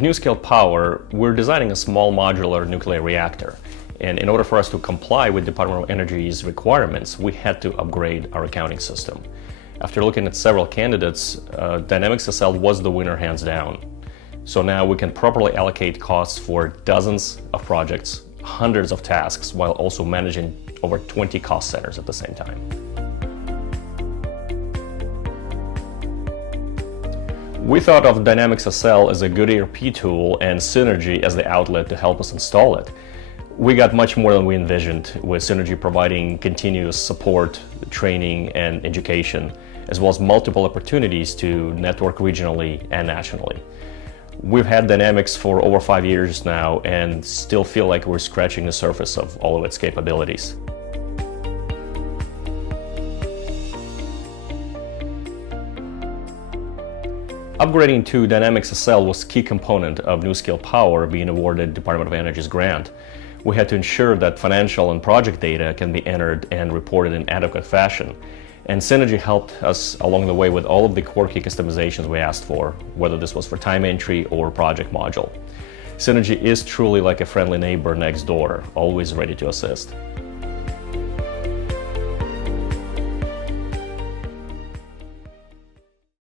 At NuScale Power, we're designing a small modular nuclear reactor. And in order for us to comply with Department of Energy's requirements, we had to upgrade our accounting system. After looking at several candidates, Dynamics SL was the winner hands down. So now we can properly allocate costs for dozens of projects, hundreds of tasks, while also managing over 20 cost centers at the same time. We thought of Dynamics SL as a good ERP tool and Synergy as the outlet to help us install it. We got much more than we envisioned, with Synergy providing continuous support, training, and education, as well as multiple opportunities to network regionally and nationally. We've had Dynamics for over 5 years now and still feel like we're scratching the surface of all of its capabilities. Upgrading to Dynamics SL was a key component of NuScale Power being awarded Department of Energy's grant. We had to ensure that financial and project data can be entered and reported in adequate fashion. And Synergy helped us along the way with all of the quirky customizations we asked for, whether this was for time entry or project module. Synergy is truly like a friendly neighbor next door, always ready to assist.